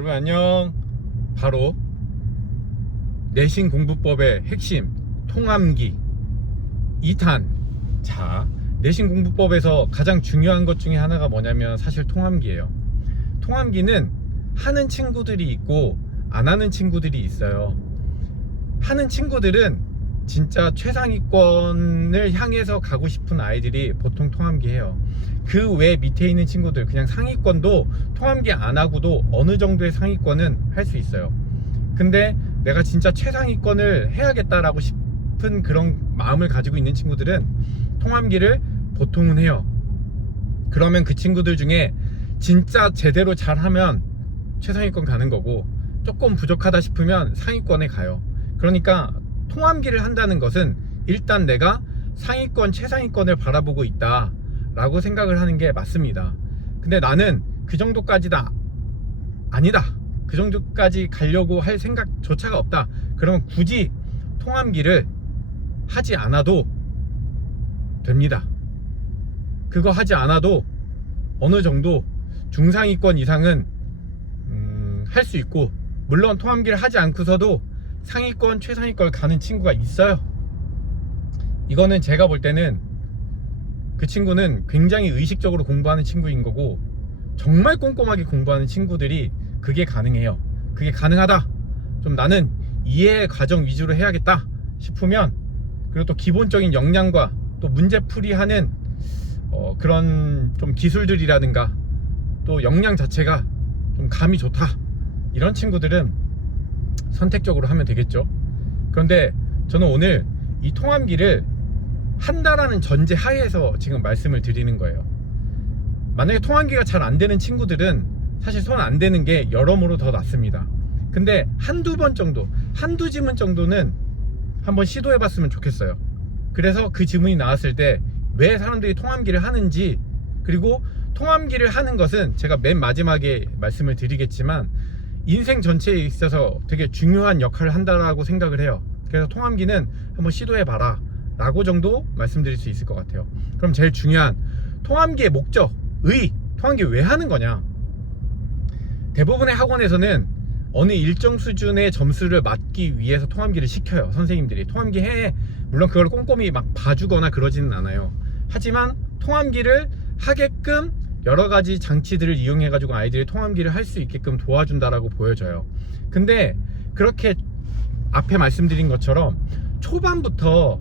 여러분 안녕. 바로 내신 공부법의 핵심 통암기 2탄. 자, 내신 공부법에서 가장 중요한 것 중에 하나가 뭐냐면 사실 통암기예요. 통암기는 하는 친구들이 있고 안 하는 친구들이 있어요. 하는 친구들은 진짜 최상위권을 향해서 가고 싶은 아이들이 보통 통암기 해요. 그 외 밑에 있는 친구들, 그냥 상위권도 통암기 안 하고도 어느 정도의 상위권은 할 수 있어요. 근데 내가 진짜 최상위권을 해야겠다라고 싶은 그런 마음을 가지고 있는 친구들은 통암기를 보통은 해요. 그러면 그 친구들 중에 진짜 제대로 잘하면 최상위권 가는 거고, 조금 부족하다 싶으면 상위권에 가요. 그러니까 통암기를 한다는 것은 일단 내가 상위권, 최상위권을 바라보고 있다 라고 생각을 하는 게 맞습니다. 근데 나는 그 정도까지다, 아니다, 그 정도까지 가려고 할 생각조차가 없다, 그러면 굳이 통암기를 하지 않아도 됩니다. 그거 하지 않아도 어느 정도 중상위권 이상은 할 수 있고, 물론 통암기를 하지 않고서도 상위권, 최상위권 가는 친구가 있어요. 이거는 제가 볼 때는 그 친구는 굉장히 의식적으로 공부하는 친구인 거고, 정말 꼼꼼하게 공부하는 친구들이 그게 가능해요. 그게 가능하다, 좀 나는 이해 과정 위주로 해야겠다 싶으면, 그리고 또 기본적인 역량과 또 문제풀이하는 그런 좀 기술들이라든가 또 역량 자체가 좀 감이 좋다, 이런 친구들은 선택적으로 하면 되겠죠. 그런데 저는 오늘 이 통암기를 한다라는 전제 하에서 지금 말씀을 드리는 거예요. 만약에 통암기가 잘 안 되는 친구들은 사실 손 안 대는 게 여러모로 더 낫습니다. 근데 한두 번 정도, 한두 지문 정도는 한번 시도해 봤으면 좋겠어요. 그래서 그 지문이 나왔을 때 왜 사람들이 통암기를 하는지, 그리고 통암기를 하는 것은 제가 맨 마지막에 말씀을 드리겠지만 인생 전체에 있어서 되게 중요한 역할을 한다라고 생각을 해요. 그래서 통암기는 한번 시도해 봐라 라고 정도 말씀드릴 수 있을 것 같아요. 그럼 제일 중요한 통암기의 목적, 통암기 왜 하는 거냐. 대부분의 학원에서는 어느 일정 수준의 점수를 맞기 위해서 통암기를 시켜요. 선생님들이 통암기 해, 물론 그걸 꼼꼼히 막 봐주거나 그러지는 않아요. 하지만 통암기를 하게끔 여러 가지 장치들을 이용해 가지고 아이들이 통암기를 할 수 있게끔 도와준다라고 보여져요. 근데 그렇게 앞에 말씀드린 것처럼 초반부터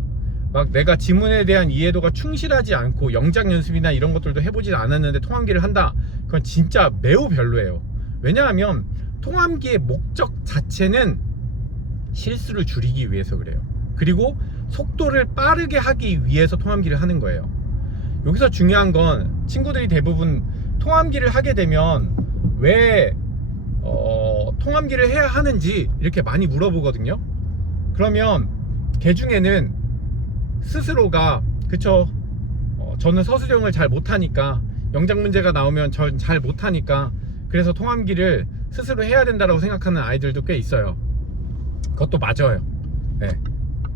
막 내가 지문에 대한 이해도가 충실하지 않고 영작 연습이나 이런 것들도 해보지 않았는데 통암기를 한다, 그건 진짜 매우 별로예요. 왜냐하면 통암기의 목적 자체는 실수를 줄이기 위해서 그래요. 그리고 속도를 빠르게 하기 위해서 통암기를 하는 거예요. 여기서 중요한 건 친구들이 대부분 통암기를 하게 되면 왜 통암기를 해야 하는지 이렇게 많이 물어보거든요. 그러면 걔 중에는 스스로가, 그쵸, 저는 서술형을 잘 못하니까, 영작 문제가 나오면 전 잘 못하니까 그래서 통암기를 스스로 해야 된다고 생각하는 아이들도 꽤 있어요. 그것도 맞아요. 네.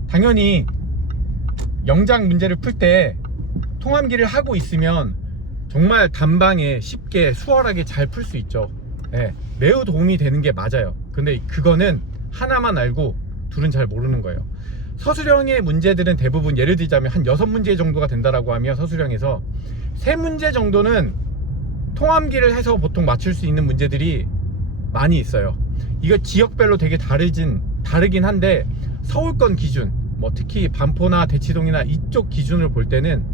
당연히 영작 문제를 풀 때 통암기를 하고 있으면 정말 단방에 쉽게 수월하게 잘 풀 수 있죠. 네. 매우 도움이 되는 게 맞아요. 근데 그거는 하나만 알고 둘은 잘 모르는 거예요. 서술형의 문제들은 대부분, 예를 들자면 한 6문제 정도가 된다라고 하면 서술형에서 3문제 정도는 통암기를 해서 보통 맞출 수 있는 문제들이 많이 있어요. 이거 지역별로 되게 다르긴 한데 서울권 기준, 뭐 특히 반포나 대치동이나 이쪽 기준을 볼 때는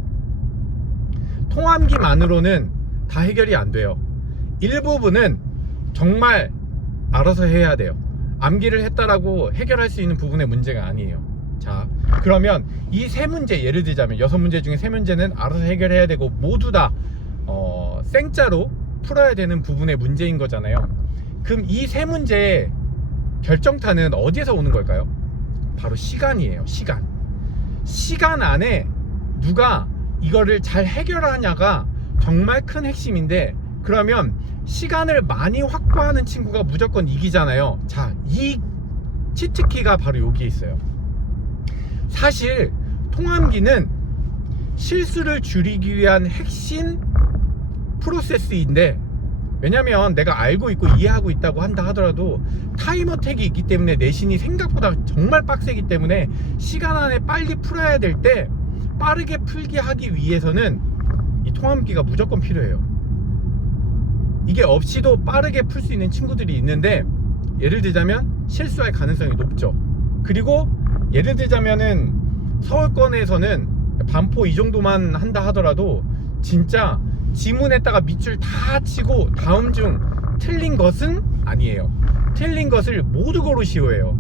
통암기만으로는 다 해결이 안 돼요. 일부분은 정말 알아서 해야 돼요. 암기를 했다라고 해결할 수 있는 부분의 문제가 아니에요. 자, 그러면 이 3문제, 예를 들자면 6문제 중에 3문제는 알아서 해결해야 되고 모두 다 생짜로 풀어야 되는 부분의 문제인 거잖아요. 그럼 이 3문제의 결정타는 어디에서 오는 걸까요? 바로 시간이에요. 시간 안에 누가 이거를 잘 해결하냐가 정말 큰 핵심인데, 그러면 시간을 많이 확보하는 친구가 무조건 이기잖아요. 자, 이 치트키가 바로 여기에 있어요. 사실 통암기는 실수를 줄이기 위한 핵심 프로세스인데 왜냐면 내가 알고 있고 이해하고 있다고 한다 하더라도 타이머 택이 있기 때문에 내신이 생각보다 정말 빡세기 때문에 시간 안에 빨리 풀어야 될 때 빠르게 풀게 하기 위해서는 이 통함기가 무조건 필요해요. 이게 없이도 빠르게 풀 수 있는 친구들이 있는데, 예를 들자면 실수할 가능성이 높죠. 그리고 예를 들자면은 서울권에서는 반포 이 정도만 한다 하더라도 진짜 지문에다가 밑줄 다 치고 다음 중 틀린 것은 아니에요. 틀린 것을 모두 고르시오예요.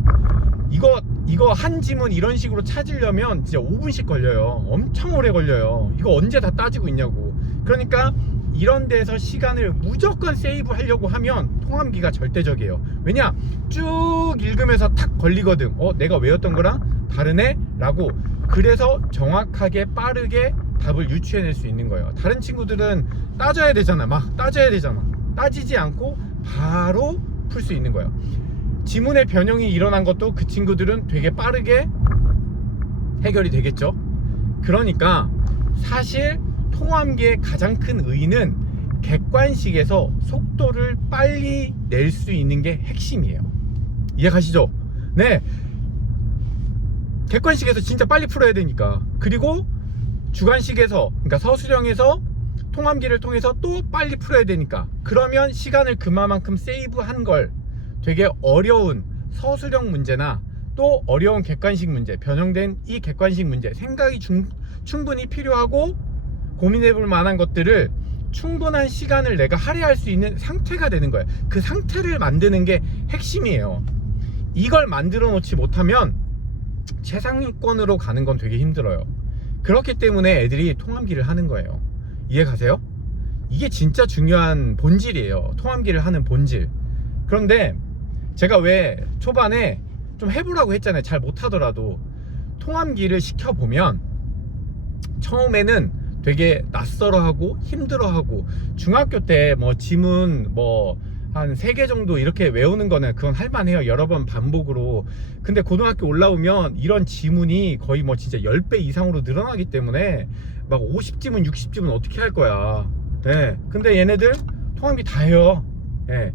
이거 한 지문 이런 식으로 찾으려면 진짜 5분씩 걸려요. 엄청 오래 걸려요. 이거 언제 다 따지고 있냐고. 그러니까 이런 데서 시간을 무조건 세이브 하려고 하면 통함기가 절대적이에요. 왜냐? 쭉 읽으면서 탁 걸리거든. 내가 외웠던 거랑 다르네? 라고. 그래서 정확하게 빠르게 답을 유추해낼 수 있는 거예요. 다른 친구들은 따져야 되잖아. 막 따져야 되잖아. 따지지 않고 바로 풀 수 있는 거예요. 지문의 변형이 일어난 것도 그 친구들은 되게 빠르게 해결이 되겠죠. 그러니까 사실 통함기의 가장 큰 의의는 객관식에서 속도를 빨리 낼 수 있는 게 핵심이에요. 이해가시죠? 네. 객관식에서 진짜 빨리 풀어야 되니까. 그리고 주관식에서, 그러니까 서술형에서 통함기를 통해서 또 빨리 풀어야 되니까. 그러면 시간을 그만큼 세이브한 걸 되게 어려운 서술형 문제나 또 어려운 객관식 문제, 변형된 이 객관식 문제, 생각이 충분히 필요하고 고민해 볼 만한 것들을 충분한 시간을 내가 할애할 수 있는 상태가 되는 거예요. 그 상태를 만드는 게 핵심이에요. 이걸 만들어 놓지 못하면 최상위권으로 가는 건 되게 힘들어요. 그렇기 때문에 애들이 통함기를 하는 거예요. 이해 가세요? 이게 진짜 중요한 본질이에요. 통함기를 하는 본질. 그런데 제가 왜 초반에 좀 해보라고 했잖아요. 잘 못하더라도. 통함기를 시켜보면 처음에는 되게 낯설어하고 힘들어하고, 중학교 때 뭐 지문 한 3개 정도 이렇게 외우는 거는 그건 할만해요. 여러 번 반복으로. 근데 고등학교 올라오면 이런 지문이 거의 뭐 진짜 10배 이상으로 늘어나기 때문에 막 50지문 60지문 어떻게 할 거야. 네. 근데 얘네들 통함기 다 해요. 네.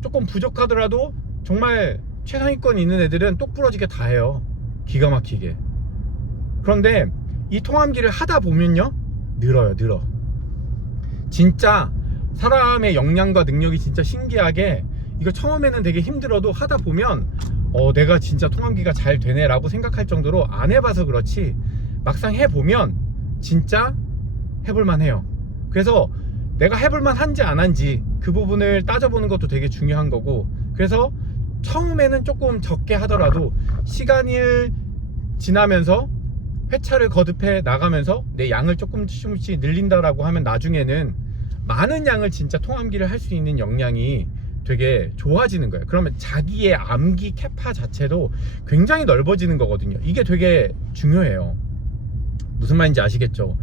조금 부족하더라도 정말 최상위권 있는 애들은 똑부러지게 다 해요. 기가 막히게. 그런데 이 통함기를 하다 보면요, 늘어. 진짜 사람의 역량과 능력이 진짜 신기하게, 이거 처음에는 되게 힘들어도 하다 보면 내가 진짜 통함기가 잘 되네 라고 생각할 정도로, 안 해봐서 그렇지 막상 해보면 진짜 해볼만 해요. 그래서 내가 해볼만 한지 안 한지 그 부분을 따져보는 것도 되게 중요한 거고, 그래서 처음에는 조금 적게 하더라도 시간이 지나면서 회차를 거듭해 나가면서 내 양을 조금씩 늘린다라고 하면 나중에는 많은 양을 진짜 통함기를 할 수 있는 역량이 되게 좋아지는 거예요. 그러면 자기의 암기 캐파 자체도 굉장히 넓어지는 거거든요. 이게 되게 중요해요. 무슨 말인지 아시겠죠?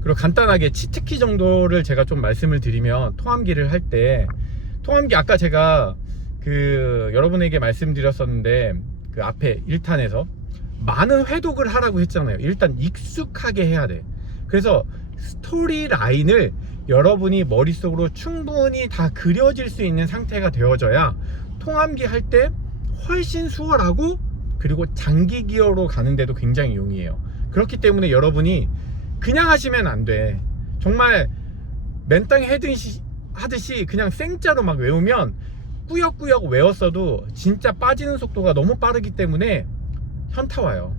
그리고 간단하게 치트키 정도를 제가 좀 말씀을 드리면, 통함기를 할 때, 통함기 아까 제가 여러분에게 말씀드렸었는데, 그 앞에 1탄에서 많은 회독을 하라고 했잖아요. 일단 익숙하게 해야 돼. 그래서 스토리 라인을 여러분이 머릿속으로 충분히 다 그려질 수 있는 상태가 되어져야 통함기 할 때 훨씬 수월하고, 그리고 장기 기어로 가는데도 굉장히 용이해요. 그렇기 때문에 여러분이 그냥 하시면 안 돼. 정말 맨땅에 하듯이 그냥 생짜로 막 외우면 꾸역꾸역 외웠어도 진짜 빠지는 속도가 너무 빠르기 때문에 현타 와요.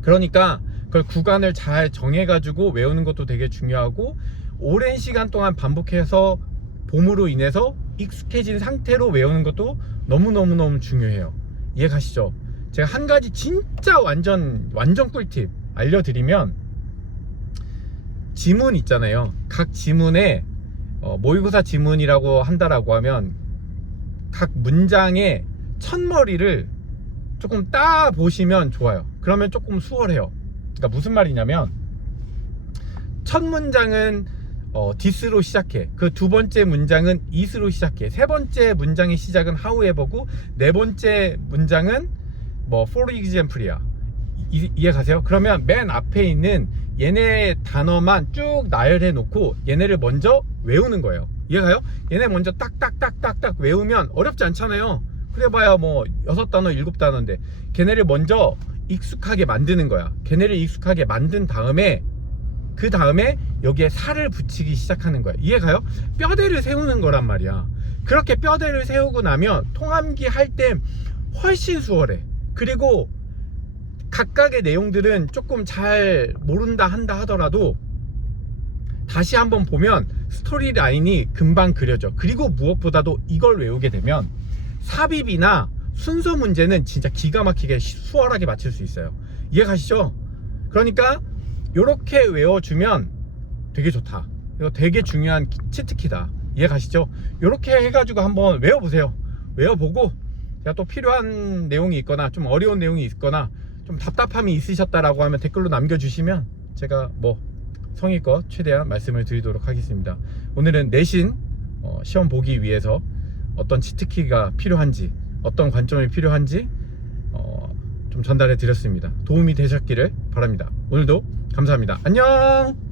그러니까 그걸 구간을 잘 정해가지고 외우는 것도 되게 중요하고, 오랜 시간 동안 반복해서 봄으로 인해서 익숙해진 상태로 외우는 것도 너무너무 중요해요. 이해 가시죠? 제가 한 가지 진짜 완전 꿀팁 알려드리면, 지문 있잖아요. 각 지문에 모의고사 지문이라고 한다라고 하면 각 문장의 첫머리를 조금 따 보시면 좋아요. 그러면 조금 수월해요. 그러니까 무슨 말이냐면, 첫 문장은 this로 시작해. 그 두 번째 문장은 it로 시작해. 세 번째 문장의 시작은 how에버고, 네 번째 문장은 for example이야. 이해 가세요? 그러면 맨 앞에 있는 얘네 단어만 쭉 나열해 놓고 얘네를 먼저 외우는 거예요. 이해가요? 얘네 먼저 딱딱딱딱딱 외우면 어렵지 않잖아요. 그래봐야 뭐 6단어 7단어인데 걔네를 먼저 익숙하게 만드는 거야. 걔네를 익숙하게 만든 다음에 그 다음에 여기에 살을 붙이기 시작하는 거야. 이해가요? 뼈대를 세우는 거란 말이야. 그렇게 뼈대를 세우고 나면 통암기 할 때 훨씬 수월해. 그리고 각각의 내용들은 조금 잘 모른다 한다 하더라도 다시 한번 보면 스토리 라인이 금방 그려져. 그리고 무엇보다도 이걸 외우게 되면 삽입이나 순서 문제는 진짜 기가 막히게 수월하게 맞출 수 있어요. 이해가시죠? 그러니까 이렇게 외워주면 되게 좋다. 이거 되게 중요한 치트키다. 이해가시죠? 이렇게 해가지고 한번 외워보세요. 외워보고 제가 또 필요한 내용이 있거나 좀 어려운 내용이 있거나 좀 답답함이 있으셨다라고 하면 댓글로 남겨주시면 제가 뭐 성의껏 최대한 말씀을 드리도록 하겠습니다. 오늘은 내신 시험 보기 위해서 어떤 치트키가 필요한지 어떤 관점이 필요한지 좀 전달해 드렸습니다. 도움이 되셨기를 바랍니다. 오늘도 감사합니다. 안녕.